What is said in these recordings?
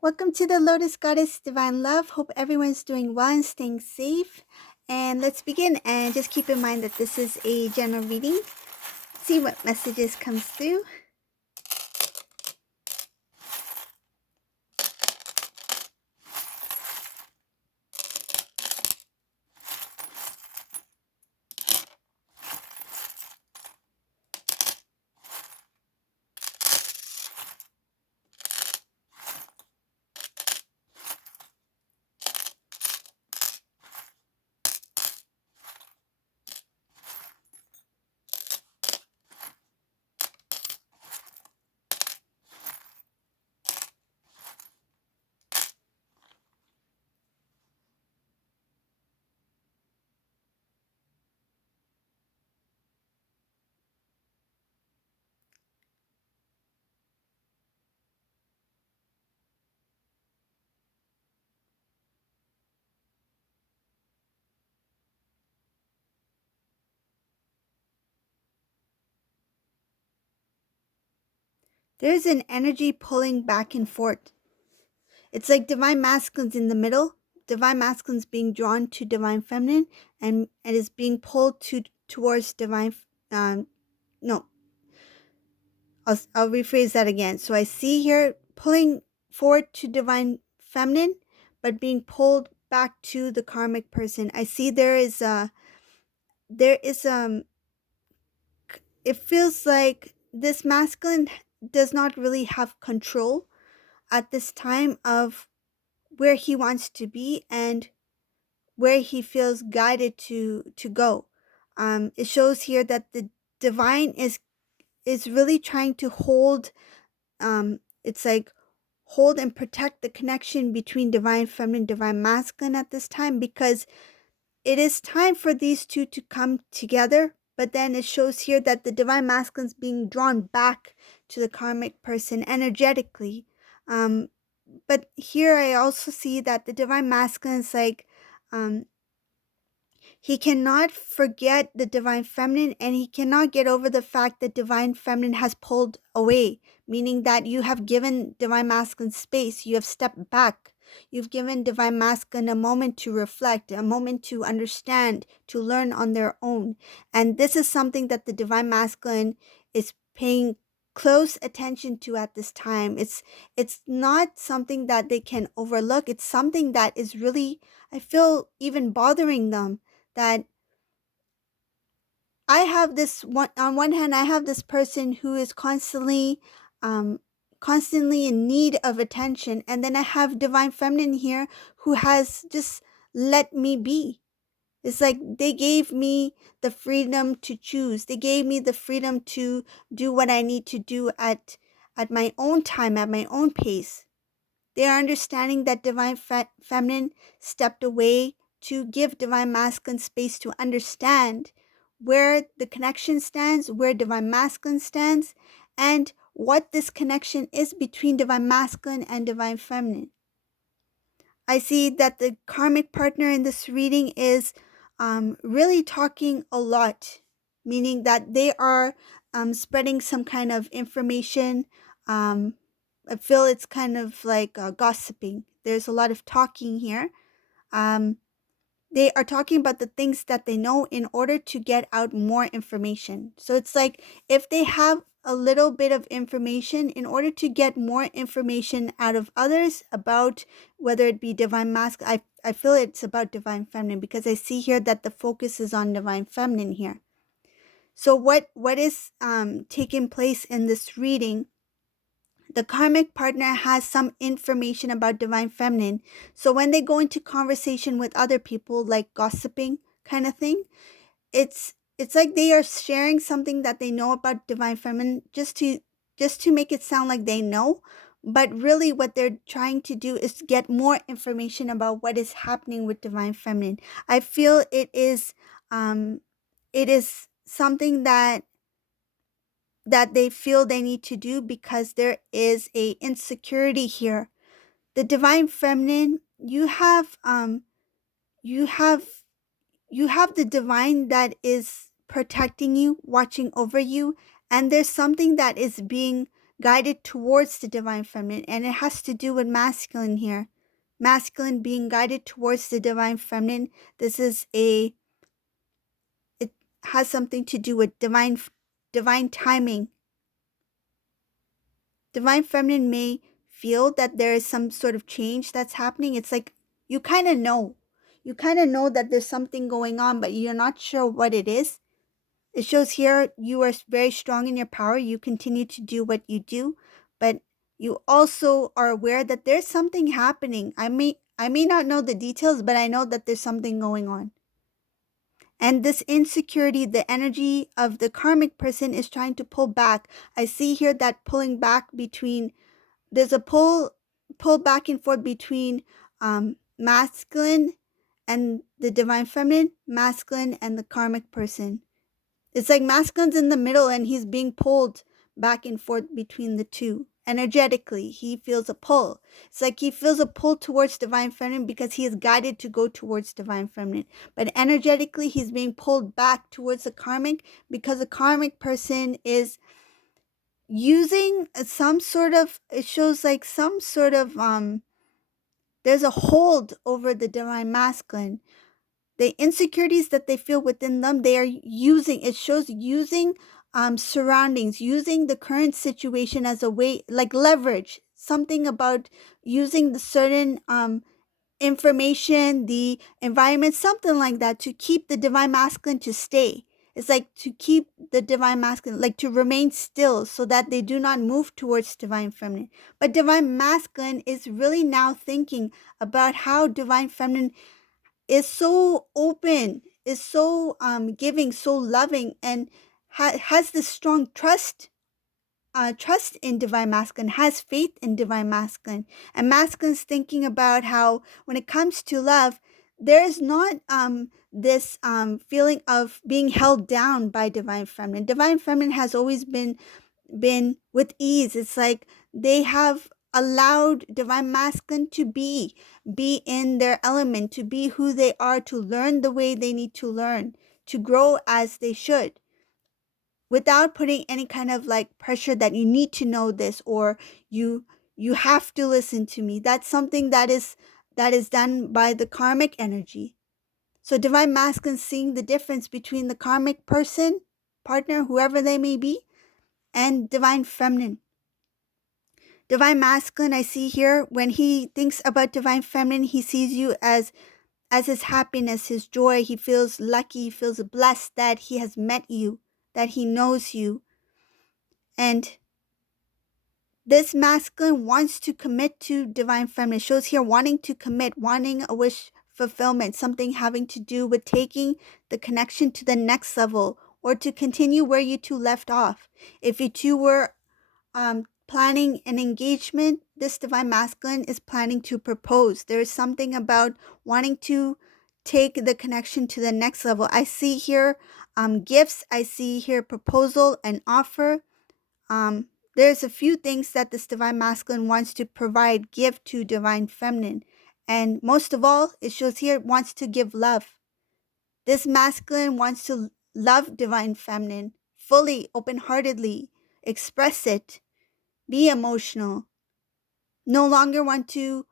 Welcome to the Lotus Goddess Divine Love. Hope everyone's doing well and staying safe. And let's begin. And just keep in mind that this is a general reading. See what messages comes through. There's an energy pulling back and forth. It's like Divine Masculine's in the middle. Divine Masculine's being drawn to Divine Feminine, and it is being pulled towards Divine. No, I'll rephrase that again. So I see here pulling forward to Divine Feminine, but being pulled back to the karmic person. I see there is it feels like this masculine does not really have control at this time of where he wants to be and where he feels guided to go. It shows here that the divine is really trying to hold. It's like hold and protect the connection between divine feminine, divine masculine at this time, because it is time for these two to come together. But then it shows here that the divine masculine is being drawn back to the karmic person energetically. Um, but here I also see that the divine masculine is like, um, he cannot forget the divine feminine, and he cannot get over the fact that divine feminine has pulled away, meaning that you have given divine masculine space, you have stepped back. You've given divine masculine a moment to reflect, a moment to understand, to learn on their own. And this is something that the divine masculine is paying close attention to at this time. It's not something that they can overlook. It's something that is really, I feel, even bothering them, that I have this one. On one hand, I have this person who is um constantly in need of attention, and then I have divine feminine here who has just let me be. It's like they gave me the freedom to choose. They gave me the freedom to do what I need to do at my own time, at my own pace. They are understanding that divine feminine stepped away to give divine masculine space to understand where the connection stands, where divine masculine stands, and what this connection is between divine masculine and divine feminine. I see that the karmic partner in this reading is really talking a lot, meaning that they are spreading some kind of information. Um, I feel it's kind of like gossiping. There's a lot of talking here. Um, they are talking about the things that they know in order to get out more information. So it's like if they have a little bit of information, in order to get more information out of others about whether it be divine masculine, I feel it's about divine feminine, because I see here that the focus is on divine feminine here. So what is taking place in this reading? The karmic partner has some information about divine feminine. So when they go into conversation with other people, like gossiping kind of thing, it's like they are sharing something that they know about divine feminine, just to make it sound like they know, but really what they're trying to do is get more information about what is happening with divine feminine. I feel it is something that they feel they need to do because there is a insecurity here. The divine feminine, you have you have the divine that is protecting you, watching over you, and there's something that is being guided towards the divine feminine, and it has to do with masculine here. Masculine being guided towards the divine feminine. This is it has something to do with divine timing. Divine feminine may feel that there is some sort of change that's happening. It's like you kind of know. You kind of know that there's something going on, but you're not sure what it is. It shows here you are very strong in your power. You continue to do what you do, but you also are aware that there's something happening. I may not know the details, but I know that there's something going on. And this insecurity, the energy of the karmic person is trying to pull back. I see here that pulling back between, there's a pull back and forth between masculine and the divine feminine, masculine and the karmic person. It's like masculine's in the middle and he's being pulled back and forth between the two. Energetically, he feels a pull. It's like he feels a pull towards divine feminine because he is guided to go towards divine feminine. But energetically, he's being pulled back towards the karmic because the karmic person is using some sort of, it shows like some sort of, there's a hold over the divine masculine. The insecurities that they feel within them, they are using, it shows using surroundings, using the current situation as a way, like leverage, something about using the certain information, the environment, something like that, to keep the divine masculine to stay. It's like to keep the divine masculine, like to remain still so that they do not move towards divine feminine. But divine masculine is really now thinking about how divine feminine is so open, is so giving, so loving, and has this strong trust in divine masculine, has faith in divine masculine. And masculine's thinking about how when it comes to love, there's not this feeling of being held down by divine feminine. Divine feminine has always been with ease. It's like they have allowed divine masculine to be in their element, to be who they are, to learn the way they need to learn, to grow as they should, without putting any kind of like pressure that you need to know this, or you have to listen to me. That's something that is done by the karmic energy. So divine masculine seeing the difference between the karmic person, partner, whoever they may be, and divine feminine. Divine masculine, I see here, when he thinks about divine feminine, he sees you as his happiness, his joy. He feels lucky, he feels blessed that he has met you, that he knows you. And this masculine wants to commit to divine feminine. It shows here wanting to commit, wanting a wish fulfillment, something having to do with taking the connection to the next level, or to continue where you two left off. If you two were planning an engagement, this divine masculine is planning to propose. There is something about wanting to take the connection to the next level. I see here gifts. I see here proposal and offer. There's a few things that this divine masculine wants to provide, give to divine feminine. And most of all, it shows here, wants to give love. This masculine wants to love divine feminine fully, open-heartedly, express it, be emotional, no longer want to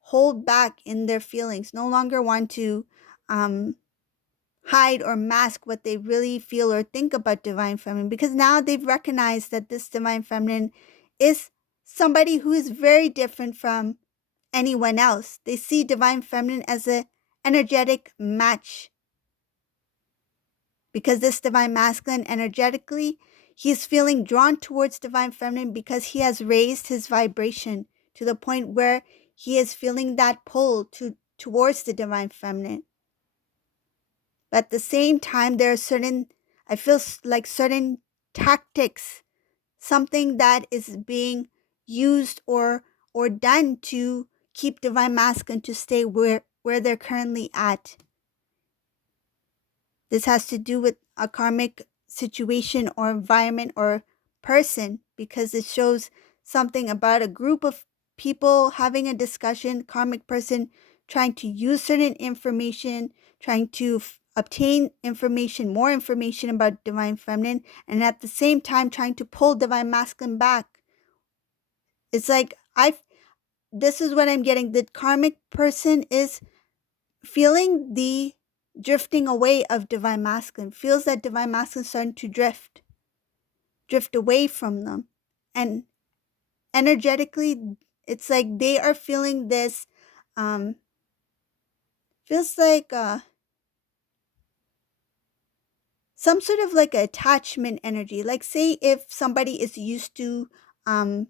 hold back in their feelings, no longer want to hide or mask what they really feel or think about divine feminine, because now they've recognized that this divine feminine is somebody who is very different from anyone else. They see divine feminine as an energetic match, because this divine masculine energetically, he's feeling drawn towards divine feminine because he has raised his vibration to the point where he is feeling that pull towards the divine feminine. But at the same time, there are certain, I feel like certain tactics, something that is being used or done to keep divine masculine to stay where they're currently at. This has to do with a karmic situation or environment or person, because it shows something about a group of people having a discussion, karmic person trying to use certain information, trying to obtain information, more information about divine feminine, and at the same time trying to pull divine masculine back It's like this is what I'm getting. The karmic person is feeling the drifting away of divine masculine, feels that divine masculine starting to drift away from them. And energetically, it's like they are feeling this, um, feels like some sort of like attachment energy. Like, say if somebody is used to um,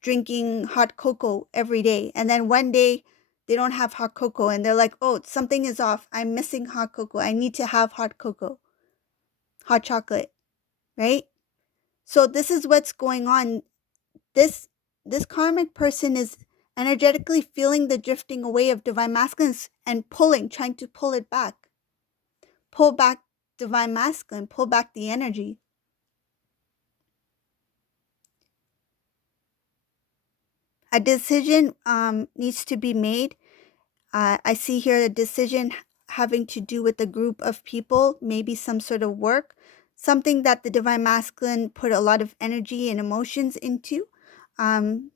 drinking hot cocoa every day, and then one day they don't have hot cocoa, and they're like, oh, something is off. I'm missing hot cocoa. I need to have hot cocoa, hot chocolate, right? So this is what's going on. This this karmic person is energetically feeling the drifting away of divine masculine and pulling, trying to pull back divine masculine, pull back the energy. A decision needs to be made. I see here a decision having to do with a group of people, maybe some sort of work, something that the divine masculine put a lot of energy and emotions into. Um,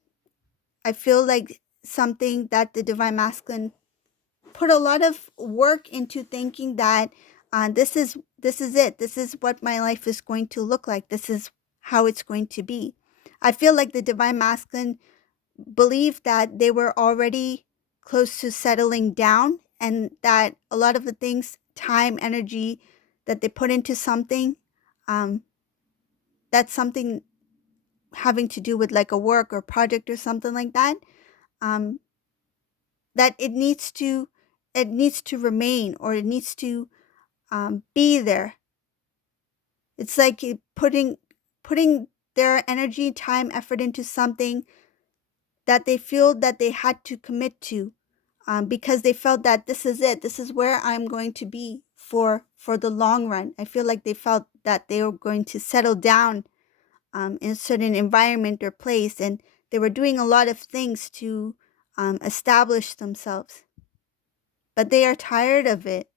I feel like something that the divine masculine put a lot of work into, thinking that this is it. This is what my life is going to look like. This is how it's going to be. I feel like the divine masculine believed that they were already close to settling down, and that a lot of the things, time, energy that they put into something, um, that's something having to do with like a work or project or something like that, um, that it needs to remain, or it needs to be there. It's like putting their energy, time, effort into something that they feel that they had to commit to, because they felt that this is it. This is where I'm going to be for the long run. I feel like they felt that they were going to settle down in a certain environment or place, and they were doing a lot of things to establish themselves, but they are tired of it.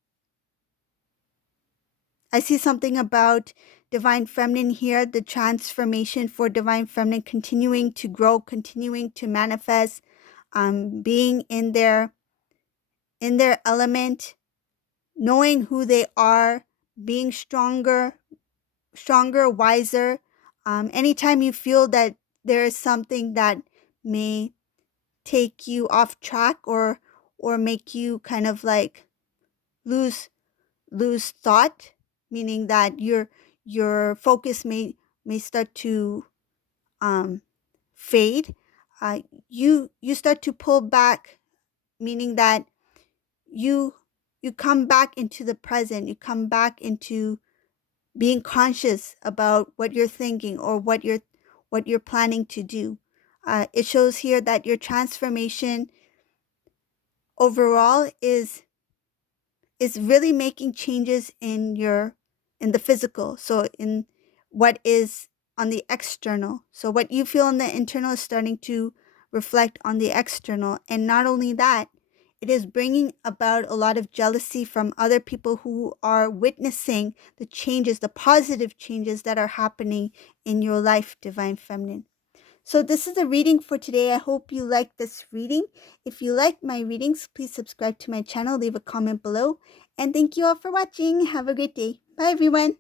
I see something about divine feminine here, the transformation for divine feminine continuing to grow, continuing to manifest, being in their element, knowing who they are, being stronger, wiser. Anytime you feel that there is something that may take you off track, or make you kind of like lose thought, meaning that your focus may start to um, fade. You start to pull back, meaning that you you come back into the present. You come back into being conscious about what you're thinking, or what you're planning to do. It shows here that your transformation overall is really making changes in the physical, so in what is on the external. So what you feel in the internal is starting to reflect on the external. And not only that, it is bringing about a lot of jealousy from other people who are witnessing the changes, the positive changes that are happening in your life, divine feminine. So this is a reading for today. I hope you like this reading. If you like my readings, please subscribe to my channel, leave a comment below, and thank you all for watching. Have a great day. Bye everyone.